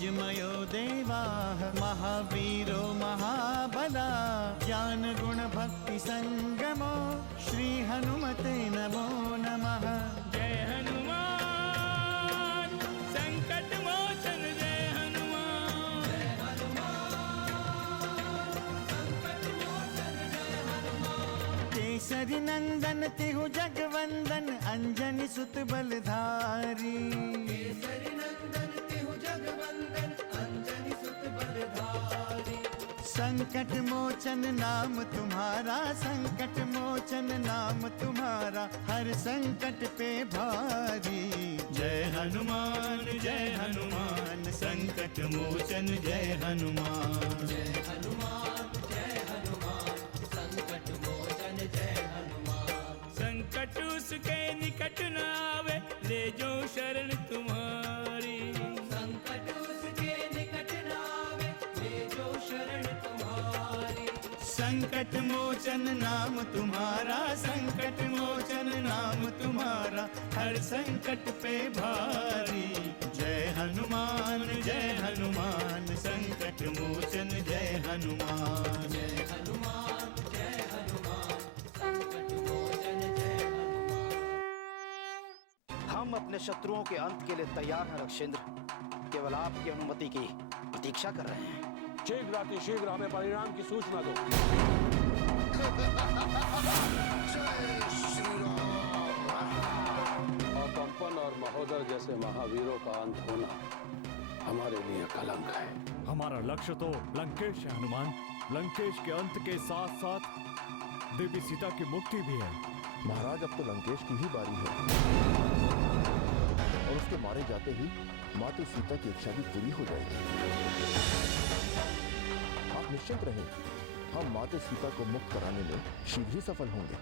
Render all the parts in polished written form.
तेजमयो देवाः महावीरो महाबला ज्ञान गुण भक्ति संगमो श्री हनुमते नमो नमः। जय हनुमान संकट मोचन जय हनुमान। जय हनुमान संकट मोचन जय हनुमान। केसरी नंदन तिहु जगवंदन अंजनी सुत बलधारी। केसरी नंदन तिहु जगवंदन अंजनी सुत बलधारी। संकट मोचन नाम तुम्हारा संकट मोचन नाम तुम्हारा हर संकट पे भारी। जय हनुमान संकट मोचन जय हनुमान। जय हनुमान संकट मोचन जय हनुमान। संकट उसके निकट न आवे ले जो शरण तुम्हारी। संकट उसके निकट न आवे ले जो शरण तुम्हारी। संकट मोचन नाम तुम्हारा संकट मोचन नाम तुम्हारा हर संकट पे भारी। जय हनुमान संकट मोचन जय हनुमान। जय हनुमान संकट मोचन जय हनुमान। हम अपने शत्रुओं के अंत के लिए तैयार हैं रक्षेंद्र, केवल आपकी अनुमति की प्रतीक्षा कर रहे हैं। शीघ्र हमें परिणाम की सूचना दो। और कंपन और महोदर जैसे महावीरों का अंत होना हमारे लिए कलंक है। हमारा लक्ष्य तो लंकेश है हनुमान। लंकेश के अंत के साथ साथ देवी सीता की मुक्ति भी है। महाराज अब तो लंकेश की ही बारी है और उसके मारे जाते ही माता सीता की इच्छा भी पूरी हो जाएगी। आप निश्चिंत रहें, हम माता सीता को मुक्त कराने में शीघ्र ही सफल होंगे।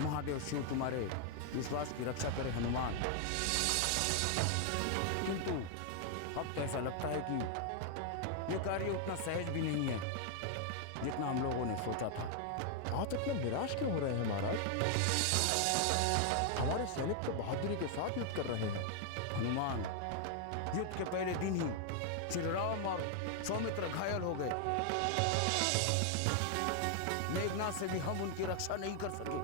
महादेव शिव तुम्हारे विश्वास की रक्षा करे हनुमान। किंतु अब तो ऐसा लगता है कि ये कार्य उतना सहज भी नहीं है जितना हम लोगों ने सोचा था। आप इतना निराश क्यों हो रहे हैं महाराज? हमारे सैनिक तो बहादुरी के साथ युद्ध कर रहे हैं। हनुमान, युद्ध के पहले दिन ही श्री राम और सौमित्र घायल हो गए। मेघनाथ से भी हम उनकी रक्षा नहीं कर सके।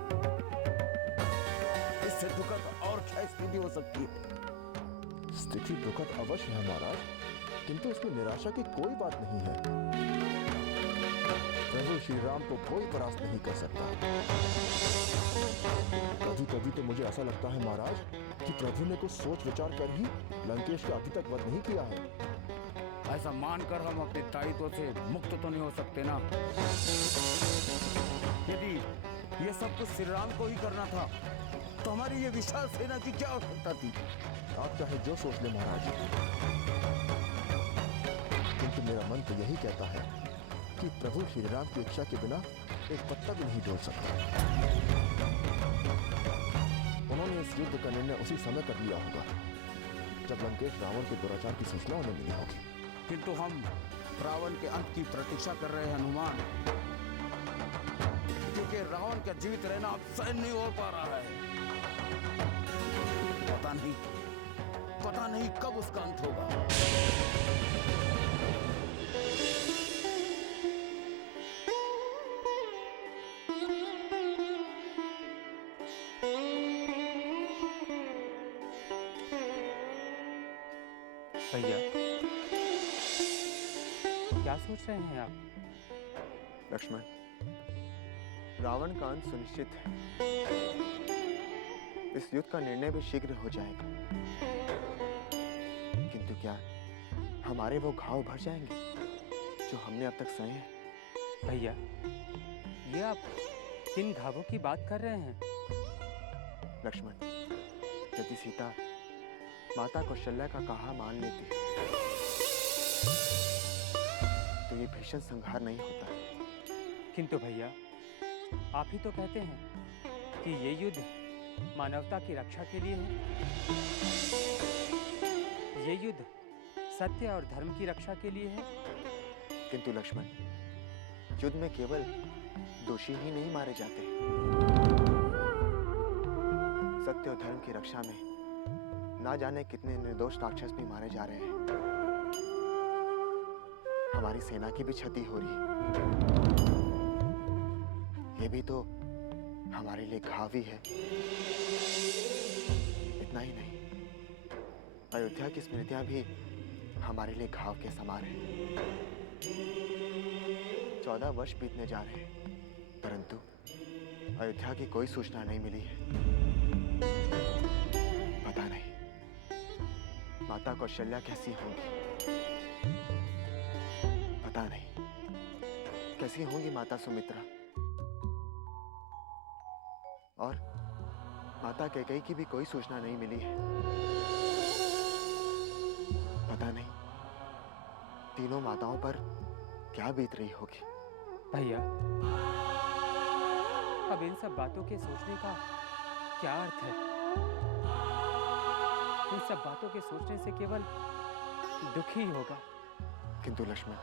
इससे दुखद और क्या स्थिति हो सकती है? स्थिति दुखद अवश्य है महाराज, किंतु इसमें निराशा की कोई बात नहीं है। प्रभु श्री राम को कोई परास्त नहीं कर सकता। कभी कभी तो मुझे ऐसा लगता है महाराज कि प्रभु ने कुछ सोच विचार कर ही लंकेश का अभी तक वध नहीं किया है। ऐसा मानकर हम अपने दायित्व से मुक्त तो नहीं हो सकते ना। यदि ये सब कुछ श्री राम को ही करना था तो हमारी ये विशाल सेना की क्या आवश्यकता थी? आप चाहे जो सोच ले महाराज, किंतु मेरा मन तो यही कहता है कि प्रभु श्री राम की इच्छा के बिना एक पत्ता भी नहीं डोल सकता। उन्होंने इस युद्ध का निर्णय उसी समय कर लिया होगा जब लंकेश रावण के दुराचार की सूचना उन्हें मिली होगी। किंतु हम रावण के अंत की प्रतीक्षा कर रहे हैं हनुमान, क्योंकि रावण का जीवित रहना अब सहन नहीं हो पा रहा है। पता नहीं कब उसका अंत होगा। भैया, क्या सोच रहे हैं आप? लक्ष्मण, रावण का अंत सुनिश्चित है। इस युद्ध का निर्णय भी शीघ्र हो जाएगा, किंतु क्या हमारे वो घाव भर जाएंगे जो हमने अब तक सहे हैं? भैया, ये आप किन घावों की बात कर रहे हैं? लक्ष्मण, यदि सीता माता कौशल्या का कहा मान लेती है तो ये भीषण संहार नहीं होता है। किंतु भैया, आप ही तो कहते हैं कि ये युद्ध मानवता की रक्षा के लिए है। ये युद्ध सत्य और धर्म की रक्षा के लिए है। किंतु लक्ष्मण, युद्ध में केवल दोषी ही नहीं मारे जाते, सत्य और धर्म की रक्षा में ना जाने कितने निर्दोष राक्षस भी मारे जा रहे हैं। हमारी सेना की भी क्षति हो रही है। ये भी तो हमारे लिए घाव ही है। इतना ही नहीं, अयोध्या की स्मृतियां भी हमारे लिए घाव के समान हैं। 14 वर्ष बीतने जा रहे हैं, परंतु अयोध्या की कोई सूचना नहीं मिली है। पता नहीं माता कौशल्या कैसी होंगी, पता नहीं कैसी होंगी माता सुमित्रा, और माता कैकेयी की भी कोई सूचना नहीं मिली है। पता नहीं तीनों माताओं पर क्या बीत रही होगी। भैया, अब इन सब बातों के सोचने का क्या अर्थ है? इन सब बातों के सोचने से केवल दुख ही होगा। किंतु लक्ष्मण,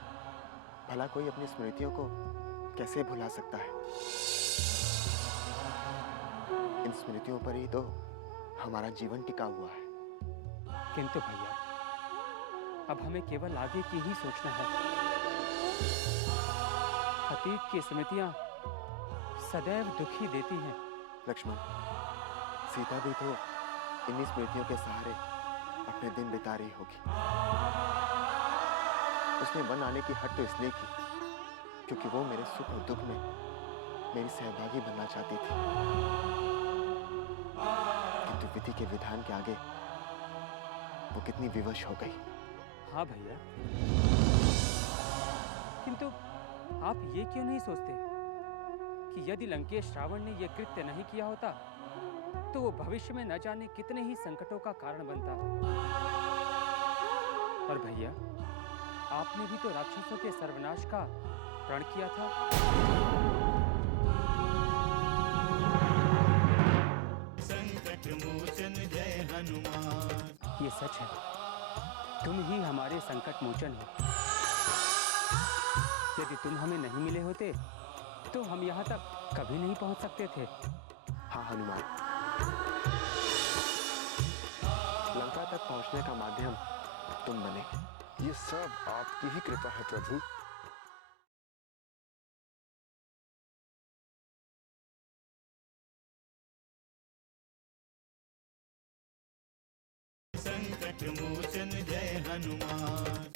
भला कोई अपनी स्मृतियों को कैसे भुला सकता है? इन स्मृतियों पर ही तो हमारा जीवन टिका हुआ है। किंतु भैया, अब हमें केवल आगे की ही सोचना है। अतीत की स्मृतियां सदैव दुखी देती हैं। लक्ष्मण, सीता भी तो इन्हीं स्मृतियों के सहारे अपने दिन बिता रही होगी। उसने वन आने की हट तो इसलिए की क्योंकि वो मेरे सुख और दुख में मेरी सहभागी बनना चाहती थी, किंतु विधि के विधान के आगे वो कितनी विवश हो गई। हाँ भैया, किंतु आप ये क्यों नहीं सोचते कि यदि लंकेश रावण ने यह कृत्य नहीं किया होता तो वो भविष्य में न जाने कितने ही संकटों का कारण बनता। और भैया, आपने भी तो राक्षसों के सर्वनाश का प्रण किया था। संकट मोचन जय हनुमान। ये सच है, तुम ही हमारे संकट मोचन हो। यदि तुम हमें नहीं मिले होते तो हम यहाँ तक कभी नहीं पहुँच सकते थे। हाँ हनुमान, लंका तक पहुंचने का माध्यम तुम बने। ये सब आपकी ही कृपा है प्रभु। संकट मोचन जय हनुमान।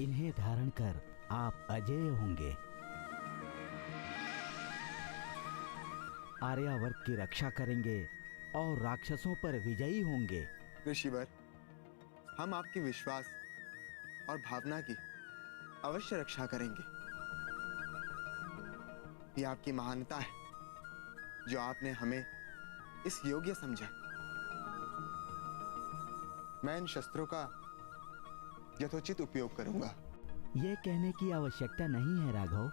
इन्हें धारण कर आप अजेय होंगे। आर्यावर्त की रक्षा करेंगे और राक्षसों पर विजयी होंगे। ऋषिवर, हम आपके विश्वास और भावना की अवश्य रक्षा करेंगे। ये आपकी महानता है जो आपने हमें इस योग्य समझा। मैं इन शस्त्रों का यथोचित उपयोग करूंगा। ये कहने की आवश्यकता नहीं है राघव,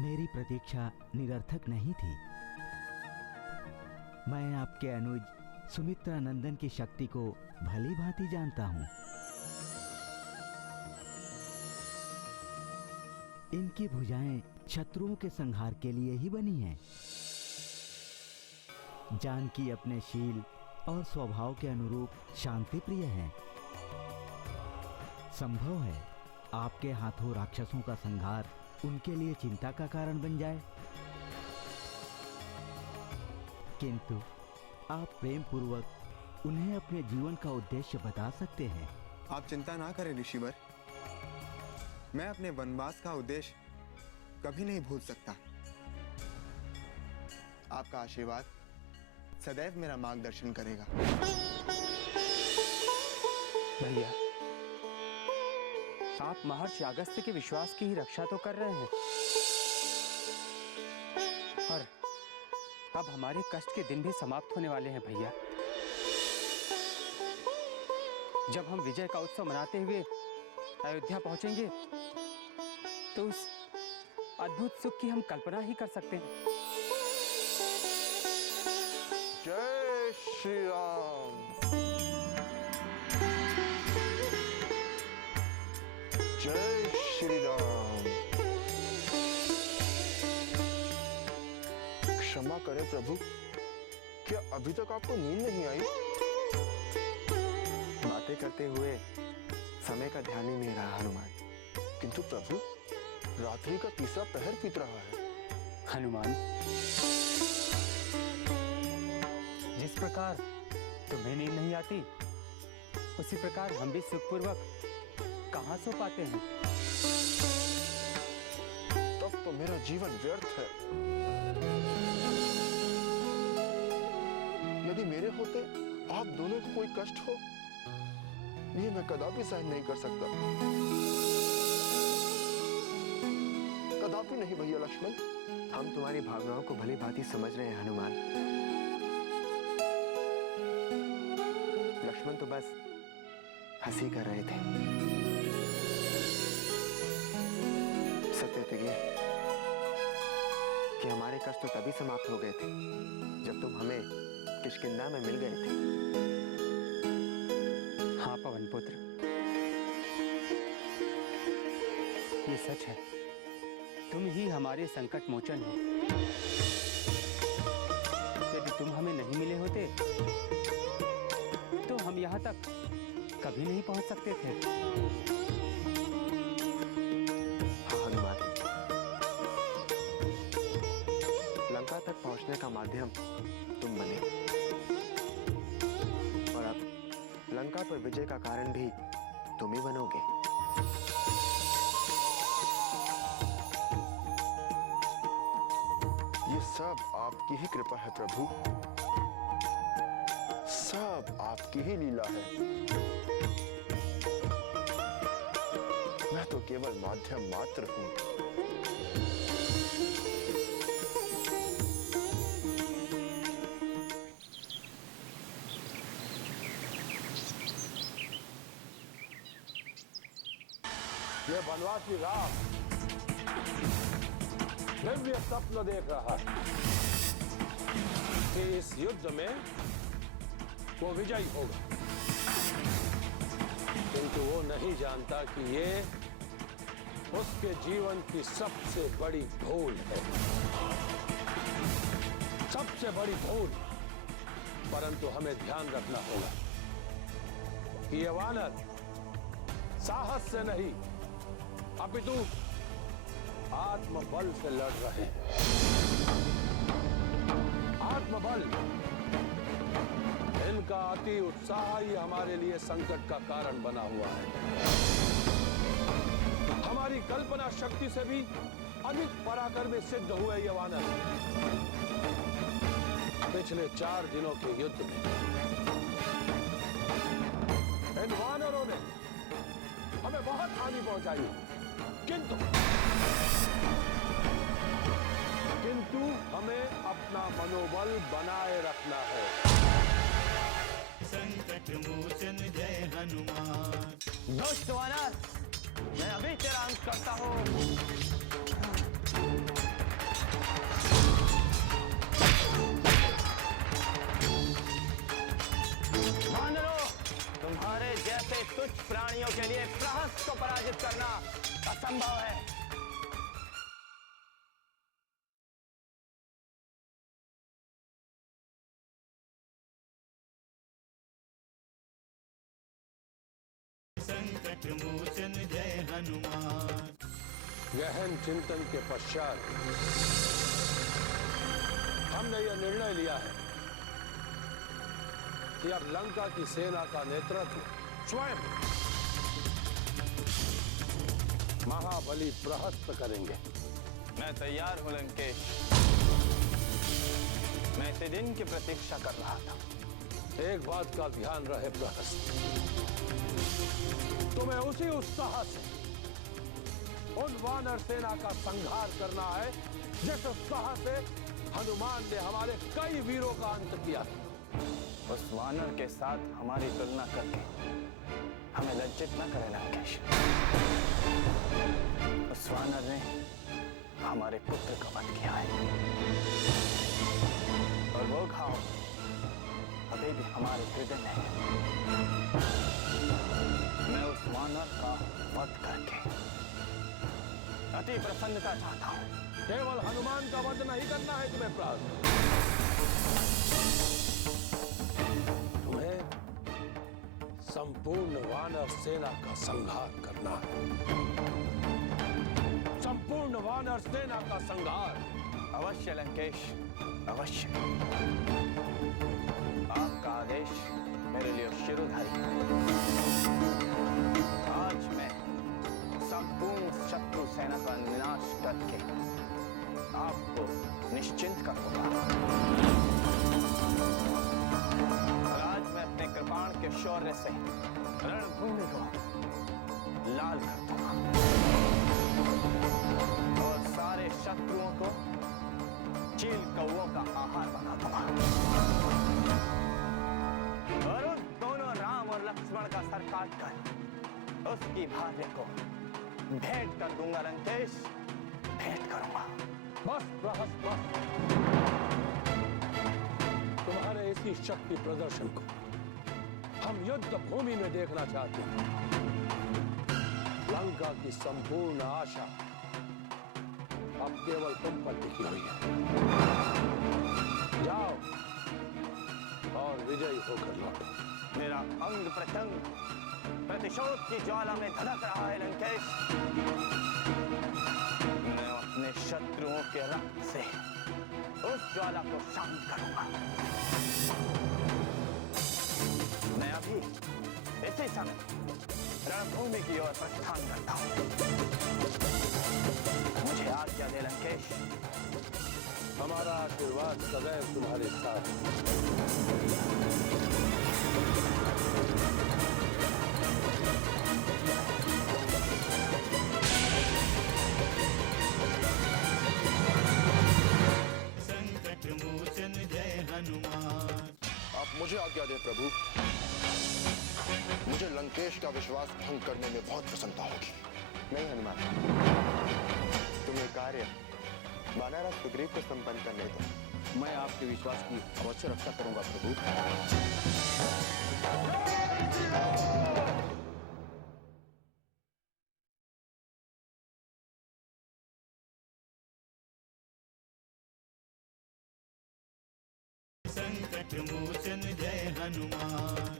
मेरी प्रतीक्षा निरर्थक नहीं थी। मैं आपके अनुज सुमित्रा नंदन की शक्ति को भली भांति जानता हूं। इनकी भुजाएं शत्रुओं के संहार के लिए ही बनी हैं। जानकी अपने शील और स्वभाव के अनुरूप शांति प्रिय हैं। संभव है आपके हाथों राक्षसों का संहार उनके लिए चिंता का कारण बन जाए, किंतु आप प्रेम पूर्वक उन्हें अपने जीवन का उद्देश्य बता सकते हैं। आप चिंता ना करें ऋषिवर, मैं अपने वनवास का उद्देश्य कभी नहीं भूल सकता। आपका आशीर्वाद सदैव मेरा मार्गदर्शन करेगा। भैया, आप महर्षि अगस्त्य के विश्वास की ही रक्षा तो कर रहे हैं, और अब हमारे कष्ट के दिन भी समाप्त होने वाले हैं भैया। जब हम विजय का उत्सव मनाते हुए अयोध्या पहुंचेंगे तो उस अद्भुत सुख की हम कल्पना ही कर सकते हैं। जय श्री राम। क्षमा करें प्रभु, क्या अभी तक आपको नींद नहीं आई? बातें करते हुए समय का ध्यान ही नहीं रहा हनुमान। किंतु प्रभु, रात्रि का तीसरा पहर बीत रहा है। हनुमान, जिस प्रकार तुम्हें नींद नहीं आती, उसी प्रकार हम भी सुखपूर्वक कहाँ सो पाते हैं। तब तो मेरा जीवन व्यर्थ है। यदि मेरे होते आप दोनों को कोई कष्ट हो, ये मैं कदापि सहन नहीं कर सकता। कदापि नहीं भैया लक्ष्मण। हम तुम्हारी भावनाओं को भली भांति समझ रहे हैं हनुमान। लक्ष्मण तो बस हंसी कर रहे थे। सत्य तो ये कि हमारे कष्ट तो तभी समाप्त हो गए थे जब तुम हमें किष्किंधा में मिल गए थे। हाँ पवन पुत्र, ये सच है। तुम ही हमारे संकट मोचन हो। यदि तुम हमें नहीं मिले होते तो हम यहाँ तक कभी नहीं पहुँच सकते थे। हाँ हनुमान, लंका तक पहुँचने का माध्यम तुम बने, और अब लंका पर विजय का कारण भी तुम ही बनोगे। ये सब आपकी ही कृपा है प्रभु, सब आपकी ही लीला है। मैं तो केवल माध्यम मात्र हूं। ये वनवासी राम दिव्य स्वप्न देख रहा है कि इस युद्ध में वो विजयी होगा, किंतु वो नहीं जानता कि ये उसके जीवन की सबसे बड़ी भूल है, सबसे बड़ी भूल। परंतु हमें ध्यान रखना होगा कि ये वानर साहस से नहीं अपितु आत्मबल से लड़ रहे हैं। आत्मबल, इनका अति उत्साह ही हमारे लिए संकट का कारण बना हुआ है। हमारी कल्पना शक्ति से भी अधिक पराक्रमी सिद्ध हुए ये वानर। पिछले 4 दिनों के युद्ध में इन वानरों ने हमें बहुत हानि पहुंचाई, किंतु हमें अपना मनोबल बनाए रखना है। संकट मोचन जय हनुमान। दुष्ट वानर, मैं अभी तेरा अंत करता हूँ। वानरों, तुम्हारे जैसे तुच्छ प्राणियों के लिए प्रहस्त को पराजित करना असंभव है। संकट मोचन जय हनुमान। गहन चिंतन के पश्चात हमने यह निर्णय लिया है कि अब लंका की सेना का नेतृत्व स्वयं महाबली प्रहस्त करेंगे। मैं तैयार हूं लंकेश। मैं इतने दिन की प्रतीक्षा कर रहा था। एक बात का ध्यान रहे प्रहस्त, तुम्हें उसी उत्साह से उन वानर सेना का संहार करना है जिस उत्साह से हनुमान ने हमारे कई वीरों का अंत किया। उस वानर के साथ हमारी तुलना करके हमें लज्जित न करें लंकेश। उस वानर ने हमारे पुत्र का वध किया है और वो घाव अभी भी हमारे हृदय में है। मैं उस वानर का वध करके अति प्रसन्नता चाहता हूँ। केवल हनुमान का वध नहीं करना है तुम्हें प्रहस्त, तुम्हें संपूर्ण वानर सेना का संहार करना है। संपूर्ण वानर सेना का संहार। अवश्य लंकेश, अवश्य। आपका आदेश मेरे लिए शिरोधारी। आज मैं संपूर्ण शत्रु सेना का विनाश करके आपको निश्चिंत कर दूंगा। और आज मैं अपने कृपाण के शौर्य से रणभूमि को लाल कर दूंगा और सारे शत्रुओं को चील कौओं का आहार बना दूंगा और उन दोनों राम और लक्ष्मण का सर काटकर उसकी भार्य को भेंट कर दूंगा। लंकेश, भेंट करूंगा। बस प्रहस्त, बस। तुम्हारे इसी शक्ति प्रदर्शन को हम युद्ध भूमि में देखना चाहते हैं। लंका की संपूर्ण आशा अब केवल तुम पर टिकी हुई है। जाओ और विजयी होकर लौटो। मेरा अंग प्रत्यंग प्रतिशोध की ज्वाला में धधक रहा है लंकेश। मैं अपने शत्रुओं के रक्त से उस ज्वाला को शांत करूंगा। मैं अभी इसी समय रणभूमि की ओर प्रस्थान करता हूं। मुझे आज्ञा दे लंकेश। हमारा आशीर्वाद सदैव तुम्हारे साथ। संकट मोचन जय हनुमान। आप मुझे आज्ञा दें प्रभु। मुझे लंकेश का विश्वास भंग करने में बहुत प्रसन्नता होगी। नहीं हनुमान, तुम ये कार्य वानर सुग्रीव को संपन्न करने दो। मैं आपके विश्वास की अवश्य रक्षा करूंगा प्रभु। संकट मोचन जय हनुमान।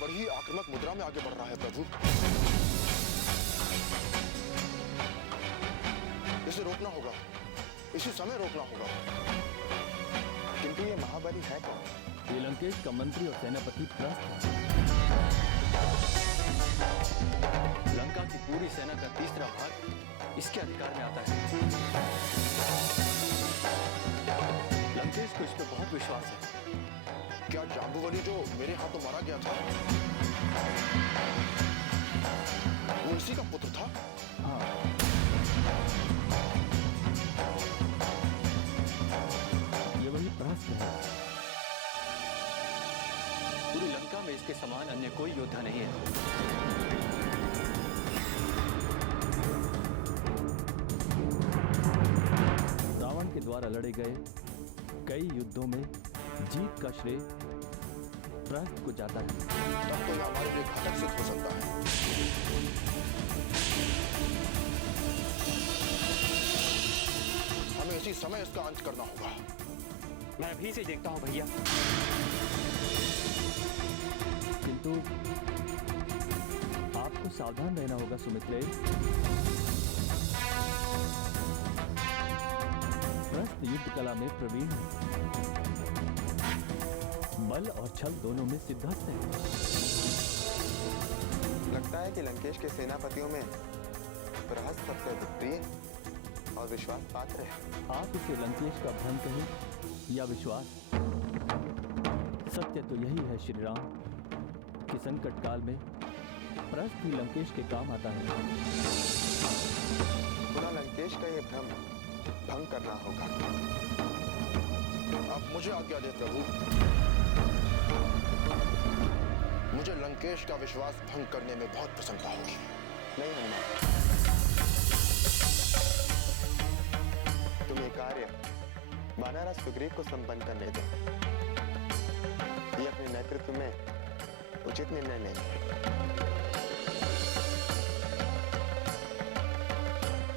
बड़ी आक्रामक मुद्रा में आगे बढ़ रहा है प्रभु। इसे रोकना होगा, इसी समय रोकना होगा। किंतु ये महाबली है कौन? ये लंकेश का मंत्री और सेनापति प्रहस्त। लंका की पूरी सेना का तीसरा भाग इसके अधिकार में आता है। लंकेश को इस पर बहुत विश्वास है। क्या जाम्बुवली जो मेरे हाथों मारा गया था वो इसी का पुत्र था? हाँ। ये वही प्रहस्त है। पूरी लंका में इसके समान अन्य कोई योद्धा नहीं है। रावण के द्वारा लड़े गए कई युद्धों में जीत का श्रेय प्रहस्त को जाता है। तब तो यह हमारे लिए घातक सिद्ध हो सकता है। हमें इसी समय इसका अंत करना होगा। मैं अभी से देखता हूं भैया। किंतु आपको सावधान रहना होगा सुमित्रे। प्रस्थ युद्ध कला में प्रवीण है, बल और छल दोनों में सिद्धस्त है। लगता है कि लंकेश के सेनापतियों में प्रहस्त सबसे अधिक प्रिय और विश्वास पात्र है। आप इसे लंकेश का भ्रम कहें या विश्वास, सत्य तो यही है श्री राम कि संकट काल में प्रस्थ ही लंकेश के काम आता है। पुनः लंकेश का ये भ्रम भंग करना होगा। आप मुझे आज्ञा दे प्रभु। मुझे लंकेश का विश्वास भंग करने में बहुत प्रसन्नता होगी। नहीं हनुमान, तुम ये कार्य वानर सुग्रीव को संपन्न करने दो। ये अपने नेतृत्व में उचित निर्णय नहीं।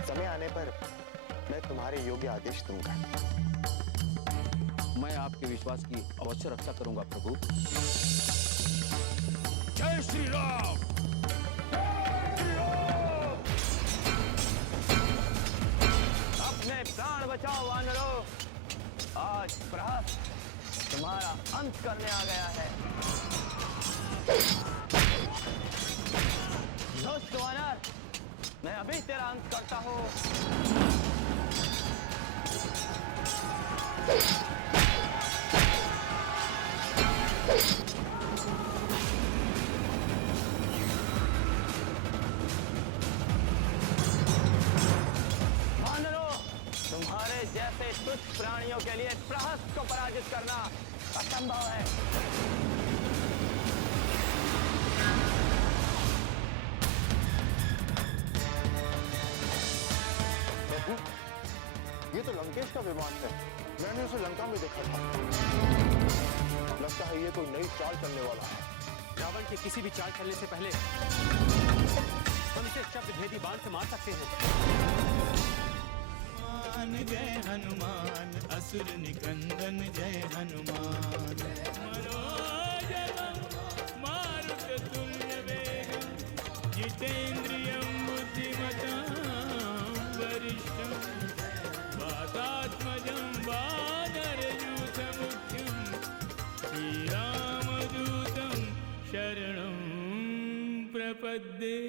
समय आने पर मैं तुम्हारे योग्य आदेश दूंगा। मैं आपके विश्वास की अवश्य रक्षा करूंगा प्रभु। जय श्री राम। अपने प्राण बचाओ वानरों, आज प्रहस्त तुम्हारा अंत करने आ गया है। दुष्ट वानर, मैं अभी तेरा अंत करता हूँ। वानरों, तुम्हारे जैसे तुच्छ प्राणियों के लिए प्रहस्त को पराजित करना असंभव है। प्रभु, ये तो लंकेश का विमान है। मैंने उसे लंका में देखा था। लगता है ये कोई नई चाल चलने वाला है। रावण के किसी भी चाल चलने से पहले हम इसे शब्द भेदी बाण से मार सकते हैं। जय हनुमान, असुर निकंदन जय हनुमान। मनोजवं मारुततुल्यवेगं जितेन्द्रियं बुद्धिमतां वरिष्ठं वातात्मजं वानरयूथमुख्यं श्रीरामदूतं शरणं प्रपद्ये।